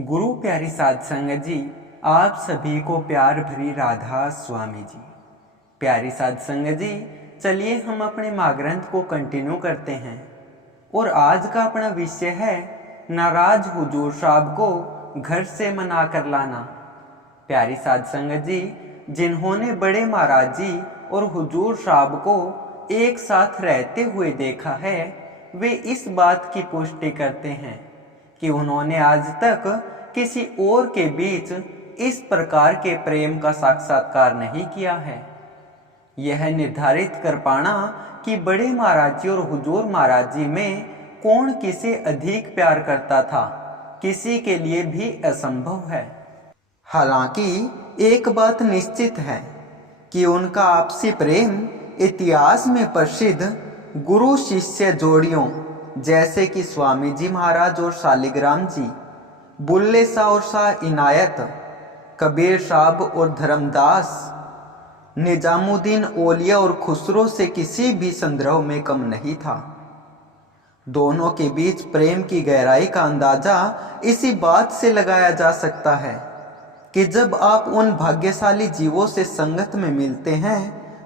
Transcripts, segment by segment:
गुरु प्यारी साध संगत जी, आप सभी को प्यार भरी राधा स्वामी जी। प्यारी साध संगत जी, चलिए हम अपने माँ ग्रंथ को कंटिन्यू करते हैं और आज का अपना विषय है नाराज हुजूर साहब को घर से मना कर लाना। प्यारी साध संगत जी, जिन्होंने बड़े महाराज जी और हुजूर साहब को एक साथ रहते हुए देखा है, वे इस बात की पुष्टि करते हैं कि उन्होंने आज तक किसी और के बीच इस प्रकार के प्रेम का साक्षात्कार नहीं किया है। यह निर्धारित कर पाना कि बड़े महाराज जी और हुजूर महाराज जी में कौन किसे अधिक प्यार करता था, किसी के लिए भी असंभव है। हालांकि एक बात निश्चित है कि उनका आपसी प्रेम इतिहास में प्रसिद्ध गुरु शिष्य जोड़ियों जैसे कि स्वामी जी महाराज और शालिग्राम जी, बुल्ले शाह और शाह इनायत, कबीर साहब और धर्मदास, निजामुद्दीन औलिया और खुसरो से किसी भी संदर्भ में कम नहीं था। दोनों के बीच प्रेम की गहराई का अंदाजा इसी बात से लगाया जा सकता है कि जब आप उन भाग्यशाली जीवों से संगत में मिलते हैं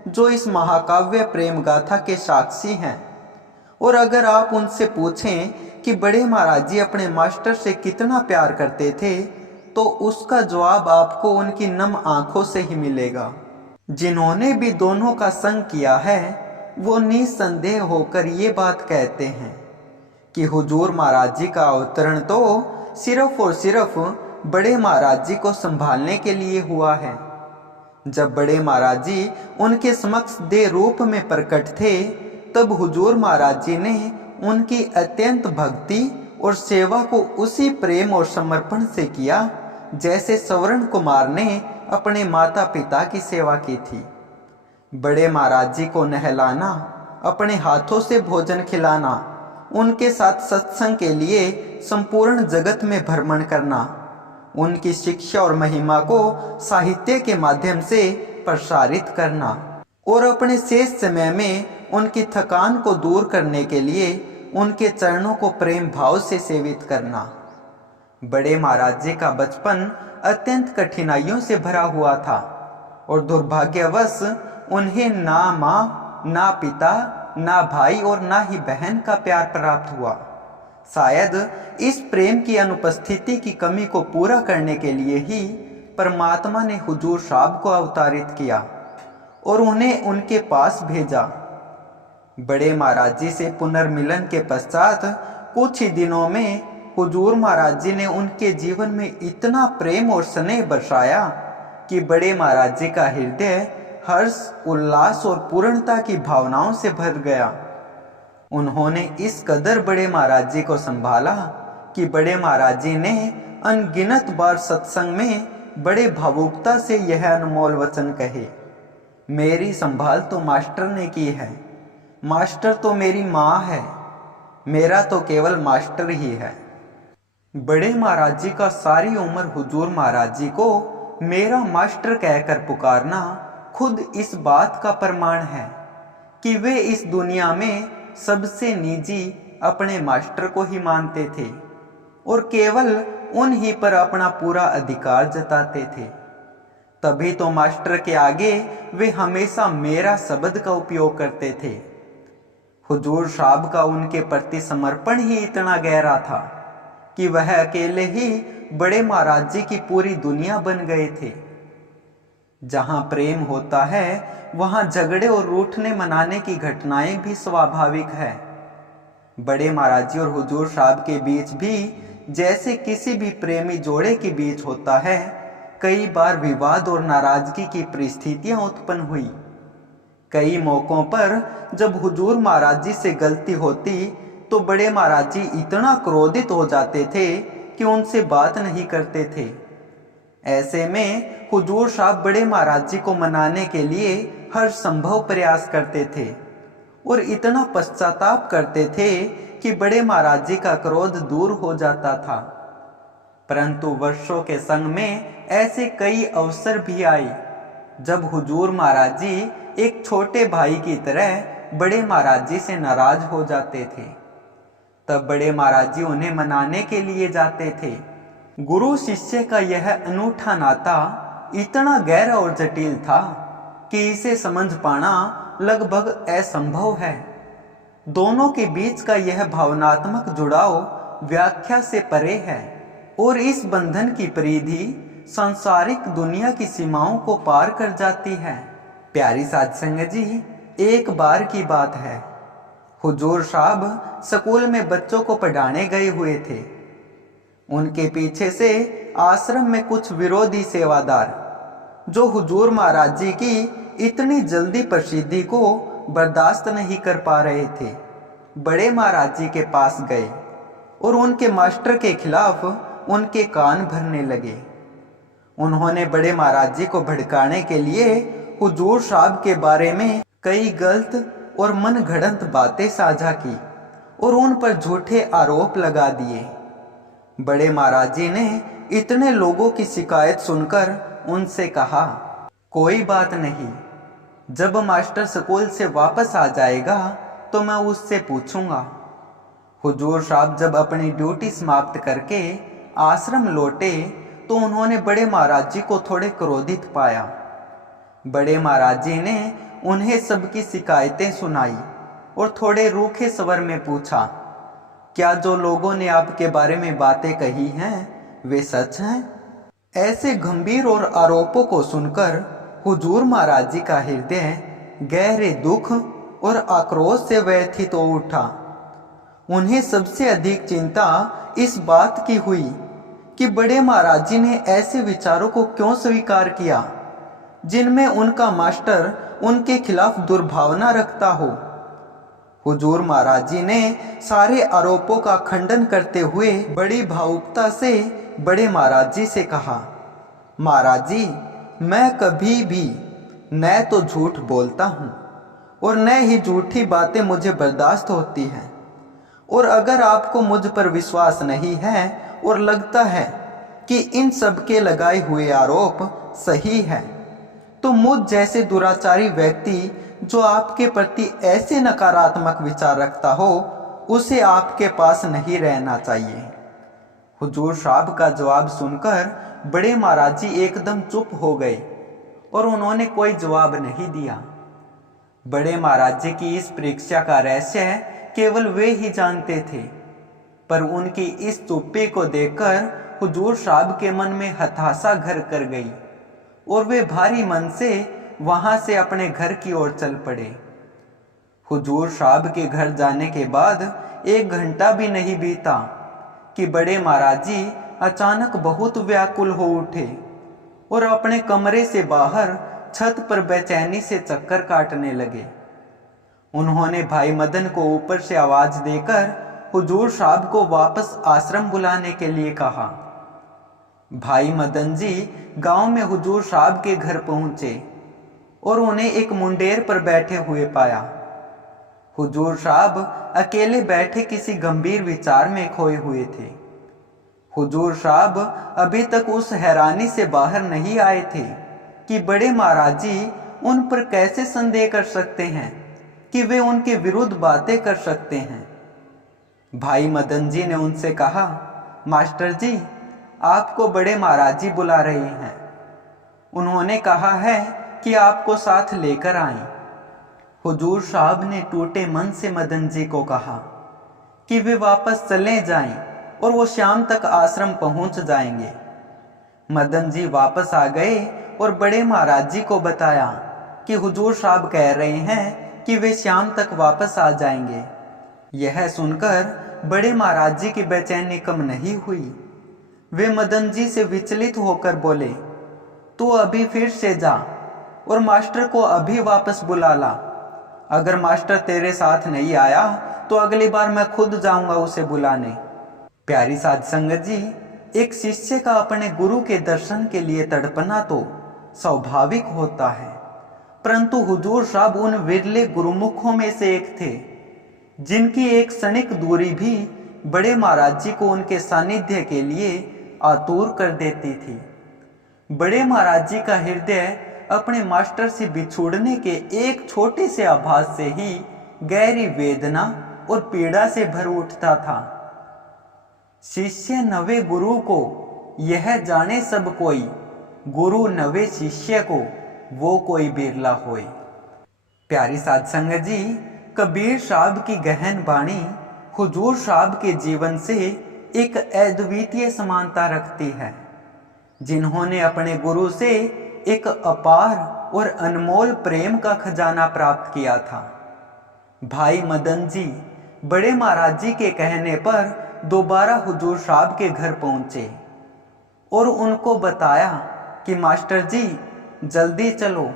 जो इस महाकाव्य प्रेम गाथा के साक्षी हैं, और अगर आप उनसे पूछें कि बड़े महाराज जी अपने मास्टर से कितना प्यार करते थे, तो उसका जवाब आपको उनकी नम आंखों से ही मिलेगा। जिन्होंने भी दोनों का संग किया है, वो निसंदेह होकर ये बात कहते हैं कि हुजूर महाराज जी का अवतरण तो सिर्फ और सिर्फ बड़े महाराज जी को संभालने के लिए हुआ है। जब बड़े महाराज जी उनके समक्ष देह रूप में प्रकट थे, तब हुजूर महाराज जी ने उनकी अत्यंत भक्ति और सेवा को उसी प्रेम और समर्पण से किया जैसे स्वर्ण कुमार ने अपने माता पिता की सेवा की थी। बड़े महाराज जी को नहलाना, अपने हाथों से भोजन खिलाना, उनके साथ सत्संग के लिए संपूर्ण जगत में भ्रमण करना, उनकी शिक्षा और महिमा को साहित्य के माध्यम से प्रसारित करना और अपने शेष समय में उनकी थकान को दूर करने के लिए उनके चरणों को प्रेम भाव से सेवित करना। बड़े महाराज जी का बचपन अत्यंत कठिनाइयों से भरा हुआ था और दुर्भाग्यवश उन्हें ना माँ, ना पिता, ना भाई और ना ही बहन का प्यार प्राप्त हुआ। शायद इस प्रेम की अनुपस्थिति की कमी को पूरा करने के लिए ही परमात्मा ने हुजूर साहब को अवतारित किया और उन्हें उनके पास भेजा। बड़े महाराज जी से पुनर्मिलन के पश्चात कुछ ही दिनों में हुजूर महाराज जी ने उनके जीवन में इतना प्रेम और स्नेह बरसाया कि बड़े महाराज जी का हृदय हर्ष, उल्लास और पूर्णता की भावनाओं से भर गया। उन्होंने इस कदर बड़े महाराज जी को संभाला कि बड़े महाराज जी ने अनगिनत बार सत्संग में बड़े भावुकता से यह अनमोल वचन कहे, मेरी संभाल तो मास्टर ने की है, मास्टर तो मेरी माँ है, मेरा तो केवल मास्टर ही है। बड़े महाराज जी का सारी उम्र हुजूर महाराज जी को मेरा मास्टर कहकर पुकारना खुद इस बात का प्रमाण है कि वे इस दुनिया में सबसे निजी अपने मास्टर को ही मानते थे और केवल उन ही पर अपना पूरा अधिकार जताते थे। तभी तो मास्टर के आगे वे हमेशा मेरा शब्द का उपयोग करते थे। हुजूर साहब का उनके प्रति समर्पण ही इतना गहरा था कि वह अकेले ही बड़े महाराज जी की पूरी दुनिया बन गए थे। जहां प्रेम होता है, वहां झगड़े और रूठने मनाने की घटनाएं भी स्वाभाविक है। बड़े महाराज जी और हुजूर साहब के बीच भी जैसे किसी भी प्रेमी जोड़े के बीच होता है, कई बार विवाद और नाराजगी की परिस्थितियां उत्पन्न हुई। कई मौकों पर जब हुजूर महाराज जी से गलती होती तो बड़े महाराज जी इतना क्रोधित हो जाते थे कि उनसे बात नहीं करते थे। ऐसे में हुजूर साहब बड़े महाराज जी को मनाने के लिए हर संभव प्रयास करते थे और इतना पश्चाताप करते थे कि बड़े महाराज जी का क्रोध दूर हो जाता था। परंतु वर्षों के संग में ऐसे कई अवसर भी आए जब हुजूर महाराज जी एक छोटे भाई की तरह बड़े महाराज जी से नाराज हो जाते थे। तब बड़े महाराज जी उन्हें मनाने के लिए जाते थे गुरु शिष्य का यह अनूठा नाता इतना गहरा और जटिल था कि इसे समझ पाना लगभग असंभव है। दोनों के बीच का यह भावनात्मक जुड़ाव व्याख्या से परे है और इस बंधन की परिधि सांसारिक दुनिया की सीमाओं को पार कर जाती है। प्यारी साध संगत जी, एक बार की बात है, हुजूर साहब स्कूल में बच्चों को पढ़ाने गए हुए थे। उनके पीछे से आश्रम में कुछ विरोधी सेवादार, जो हुजूर महाराज जी की इतनी जल्दी प्रसिद्धि को बर्दाश्त नहीं कर पा रहे थे, बड़े महाराज जी के पास गए और उनके मास्टर के खिलाफ उनके कान भरने लगे। उन्होंने बड़े महाराज जी को भड़काने के लिए हुजूर साहब के बारे में कई गलत और मनगढ़ंत बातें साझा की और उन पर झूठे आरोप लगा दिए। बड़े महाराज जी ने इतने लोगों की शिकायत सुनकर उनसे कहा, कोई बात नहीं, जब मास्टर स्कूल से वापस आ जाएगा तो मैं उससे पूछूंगा। हुजूर साहब जब अपनी ड्यूटी समाप्त करके आश्रम लौटे तो उन्होंने बड़े महाराज जी को थोड़े क्रोधित पाया। बड़े महाराज जी ने उन्हें सबकी शिकायतें सुनाई और थोड़े रूखे स्वर में पूछा, क्या जो लोगों ने आपके बारे में बातें कही हैं वे सच हैं? ऐसे गंभीर और आरोपों को सुनकर हुजूर महाराज जी का हृदय गहरे दुख और आक्रोश से व्यथित हो उठा। उन्हें सबसे अधिक चिंता इस बात की हुई कि बड़े महाराज जी ने ऐसे विचारों को क्यों स्वीकार किया जिनमें उनका मास्टर उनके खिलाफ दुर्भावना रखता हो। हुजूर महाराज जी ने सारे आरोपों का खंडन करते हुए बड़ी भावुकता से बड़े महाराज जी से कहा, महाराज जी, मैं कभी भी न तो झूठ बोलता हूँ और न ही झूठी बातें मुझे बर्दाश्त होती हैं, और अगर आपको मुझ पर विश्वास नहीं है और लगता है कि इन सब के लगाए हुए आरोप सही है, तो मुझ जैसे दुराचारी व्यक्ति जो आपके प्रति ऐसे नकारात्मक विचार रखता हो, उसे आपके पास नहीं रहना चाहिए। हुजूर साहब का जवाब सुनकर बड़े महाराज जी एकदम चुप हो गए और उन्होंने कोई जवाब नहीं दिया। बड़े महाराज जी की इस परीक्षा का रहस्य केवल वे ही जानते थे, पर उनकी इस चुप्पी को देखकर हुजूर साहब के मन में हताशा घर कर गई और वे भारी मन से वहां से अपने घर की ओर चल पड़े। हुजूर साहब के घर जाने के बाद 1 घंटा भी नहीं बीता कि बड़े महाराज जी अचानक बहुत व्याकुल हो उठे और अपने कमरे से बाहर छत पर बेचैनी से चक्कर काटने लगे। उन्होंने भाई मदन को ऊपर से आवाज देकर हुजूर साहब को वापस आश्रम बुलाने के लिए कहा। भाई मदन जी गांव में हुजूर साहब के घर पहुंचे और उन्हें एक मुंडेर पर बैठे हुए पाया। हुजूर साहब अकेले बैठे किसी गंभीर विचार में खोए हुए थे। हुजूर साहब अभी तक उस हैरानी से बाहर नहीं आए थे कि बड़े महाराज जी उन पर कैसे संदेह कर सकते हैं कि वे उनके विरुद्ध बातें कर सकते हैं। भाई मदन जी ने उनसे कहा, मास्टर जी, आपको बड़े महाराज जी बुला रहे हैं। उन्होंने कहा है कि आपको साथ लेकर आएं। हुजूर साहब ने टूटे मन से मदन जी को कहा कि वे वापस चले जाएं और वो शाम तक आश्रम पहुंच जाएंगे। मदन जी वापस आ गए और बड़े महाराज जी को बताया कि हुजूर साहब कह रहे हैं कि वे शाम तक वापस आ जाएंगे। यह सुनकर बड़े महाराज जी की बेचैनी कम नहीं हुई। वे मदन जी से विचलित होकर बोले, तू अभी फिर से जा और मास्टर को अभी वापस बुला ला। अगर मास्टर तेरे साथ नहीं आया तो अगली बार मैं खुद जाऊंगा उसे बुलाने। प्यारी साध संगत जी, एक शिष्य का अपने गुरु के दर्शन के लिए तड़पना तो स्वाभाविक होता है, परंतु हुजूर साहब उन विरले गुरुमुखों में से एक थे जिनकी एक क्षणिक दूरी भी बड़े महाराज जी को उनके सानिध्य के लिए आतुर कर देती थी। बड़े महाराज जी का हृदय अपने मास्टर से बिछुड़ने के एक छोटे से आभास से ही गहरी वेदना और पीड़ा से भर उठता था। शिष्य नवे गुरु को यह जाने सब कोई, गुरु नवे शिष्य को वो कोई बिरला होए। प्यारी साध संगत जी, कबीर साहब की गहन वाणी हुजूर साहब के जीवन से एक अद्वितीय समानता रखती है, जिन्होंने अपने गुरु से एक अपार और अनमोल प्रेम का खजाना प्राप्त किया था। भाई मदन जी बड़े महाराज जी के कहने पर दोबारा हुजूर साहब के घर पहुंचे और उनको बताया कि मास्टर जी जल्दी चलो,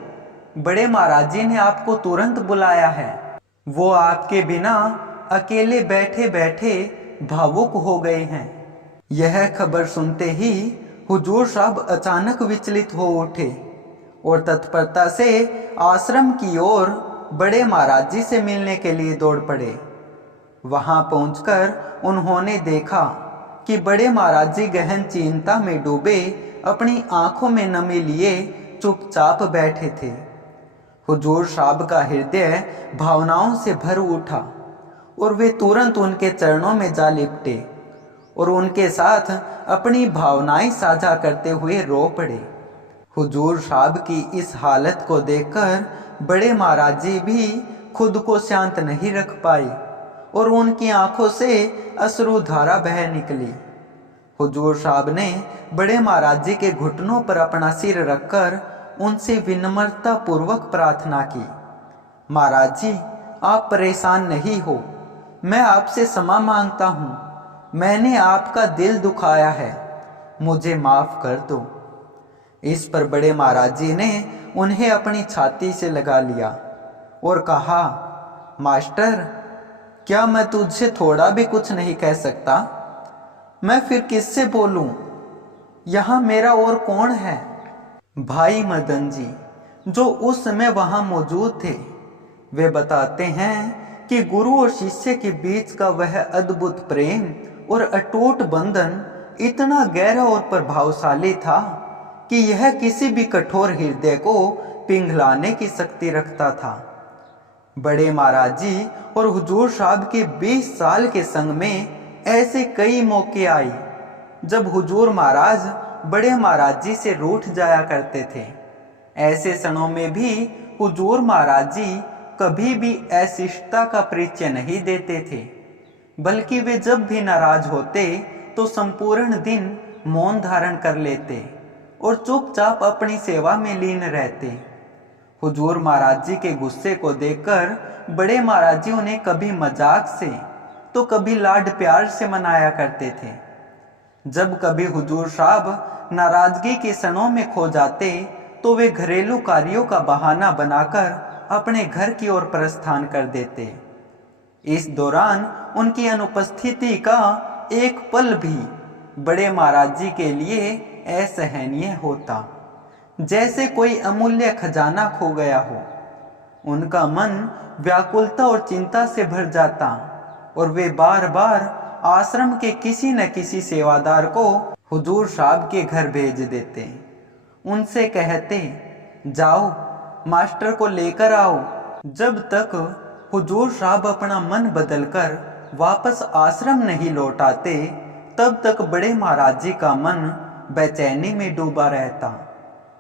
बड़े महाराज जी ने आपको तुरंत बुलाया है। वो आपके बिना अकेले बैठे बैठे भावुक हो गए हैं। यह खबर सुनते ही हुजूर साहब अचानक विचलित हो उठे और तत्परता से आश्रम की ओर बड़े महाराज जी से मिलने के लिए दौड़ पड़े। वहां पहुंचकर उन्होंने देखा कि बड़े महाराज जी गहन चिंता में डूबे अपनी आंखों में नमी लिए चुपचाप बैठे थे। हुजूर साहब का हृदय भावनाओं से भर उठा और वे तुरंत उनके चरणों में जा लिपटे और उनके साथ अपनी भावनाएं साझा करते हुए रो पड़े। हुजूर साहब की इस हालत को देखकर बड़े महाराज जी भी खुद को शांत नहीं रख पाए और उनकी आंखों से अश्रुधारा बह निकली। हुजूर साहब ने बड़े महाराज जी के घुटनों पर अपना सिर रखकर उनसे विनम्रता पूर्वक प्रार्थना की, महाराज जी आप परेशान नहीं हो, मैं आपसे क्षमा मांगता हूँ, मैंने आपका दिल दुखाया है, मुझे माफ कर दो। इस पर बड़े महाराज जी ने उन्हें अपनी छाती से लगा लिया और कहा, मास्टर क्या मैं तुझसे थोड़ा भी कुछ नहीं कह सकता? मैं फिर किससे बोलूं? यहाँ मेरा और कौन है? भाई मदन जी जो उस समय वहां मौजूद थे, वे बताते हैं कि गुरु और शिष्य के बीच का वह अद्भुत प्रेम और अटूट बंधन इतना गहरा और प्रभावशाली था कि यह किसी भी कठोर हृदय को पिघलाने की शक्ति रखता था। बड़े महाराज जी और हुजूर साहब के 20 साल के संग में ऐसे कई मौके आए जब हुजूर महाराज बड़े महाराज जी से रूठ जाया करते थे। ऐसे क्षणों में भी हुजूर महाराज जी कभी भी अशिष्टता का परिचय नहीं देते थे, बल्कि वे जब भी नाराज होते तो संपूर्ण दिन मौन धारण कर लेते और चुपचाप अपनी सेवा में लीन रहते। हुजूर महाराज जी के गुस्से को देखकर बड़े महाराज जी उन्हें कभी मजाक से तो कभी लाड प्यार से मनाया करते थे। जब कभी हुजूर साहब नाराजगी के क्षणों में खो जाते तो वे घरेलू कार्यों का बहाना बनाकर अपने घर की ओर प्रस्थान कर देते। इस दौरान उनकी अनुपस्थिति का एक पल भी बड़े महाराज जी के लिए असहनीय होता, जैसे कोई अमूल्य खजाना खो गया हो। उनका मन व्याकुलता और चिंता से भर जाता और वे बार बार आश्रम के किसी न किसी सेवादार को हुजूर साहब के घर भेज देते। उनसे कहते, जाओ मास्टर को लेकर आओ। जब तक हुजूर साहब अपना मन बदलकर वापस आश्रम नहीं लौट आते, तब तक बड़े महाराज जी का मन बेचैनी में डूबा रहता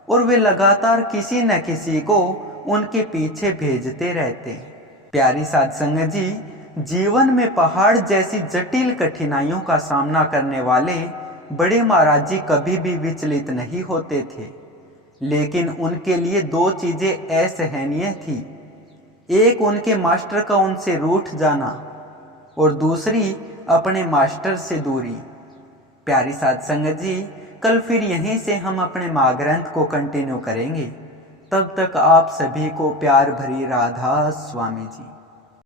और वे लगातार किसी न किसी को उनके पीछे भेजते रहते। प्यारी साध संगत जी, जीवन में पहाड़ जैसी जटिल कठिनाइयों का सामना करने वाले बड़े महाराज जी कभी भी विचलित नहीं होते थे, लेकिन उनके लिए 2 चीजें असहनीय थी। एक उनके मास्टर का उनसे रूठ जाना और दूसरी अपने मास्टर से दूरी। प्यारी साध संगत जी, कल फिर यहीं से हम अपने माँ ग्रंथ को कंटिन्यू करेंगे। तब तक आप सभी को प्यार भरी राधा स्वामी जी।